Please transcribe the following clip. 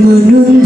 Manu.